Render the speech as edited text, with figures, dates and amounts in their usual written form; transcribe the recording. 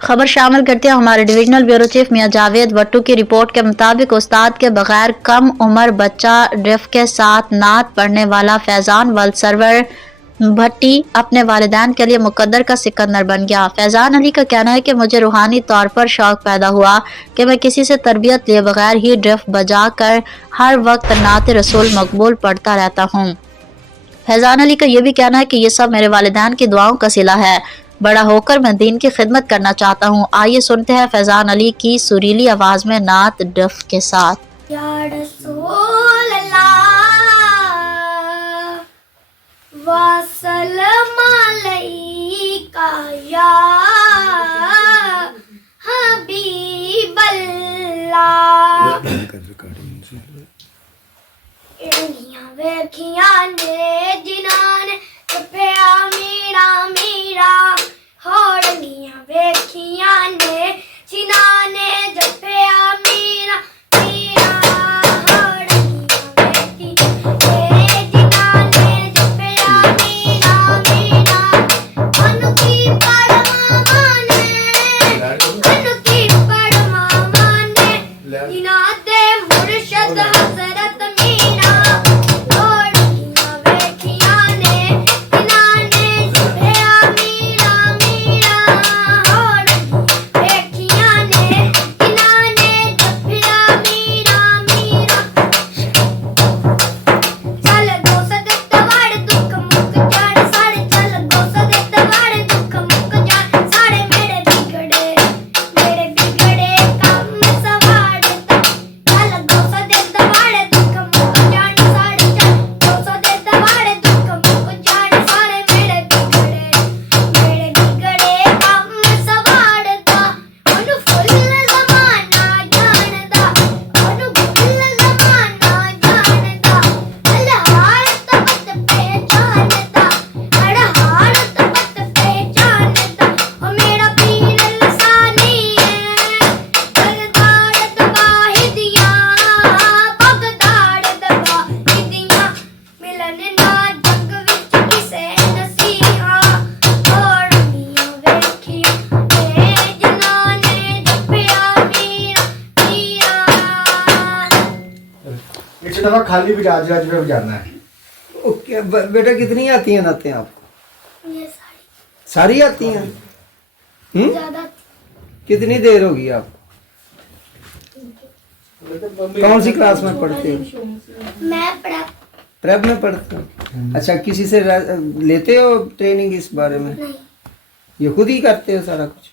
خبر شامل کرتے ہیں ہمارے ڈویژنل بیورو چیف میاں جاوید بٹو کی رپورٹ کے مطابق استاد کے بغیر کم عمر بچہ ڈرف کے ساتھ نعت پڑھنے والا فیضان ولد سرور بھٹی اپنے والدین کے لیے مقدر کا سکندر بن گیا۔ فیضان علی کا کہنا ہے کہ مجھے روحانی طور پر شوق پیدا ہوا کہ میں کسی سے تربیت لیے بغیر ہی ڈرف بجا کر ہر وقت نعت رسول مقبول پڑھتا رہتا ہوں۔ فیضان علی کا یہ بھی کہنا ہے کہ یہ سب میرے والدین کی دعاؤں کا صلہ ہے، بڑا ہو کر میں دین کی خدمت کرنا چاہتا ہوں۔ آئیے سنتے ہیں فیضان علی کی سریلی آواز میں نعت ڈف کے ساتھ۔ یا رسول اللہ وسلم علیکہ یا حبیب اللہ، انہیاں ویکھیاں نے جنہاں نے جپیا میرا میرا، ہوڑنیاں ویکھیاں نے جنہاں نے جپیا میرا میرا، خالی بجا جاج پہ بجانا ہے۔ بیٹا کتنی آتی ہیں نعتیں آپ کو؟ یہ ساری آتی ہیں؟ زیادہ کتنی دیر ہوگی آپ کو؟ کون سی کلاس میں پڑھتے ہو؟ میں پریپ میں پڑھتے ہو؟ اچھا، کسی سے لیتے ہو ٹریننگ اس بارے میں؟ نہیں، یہ خود ہی کرتے ہو سارا کچھ؟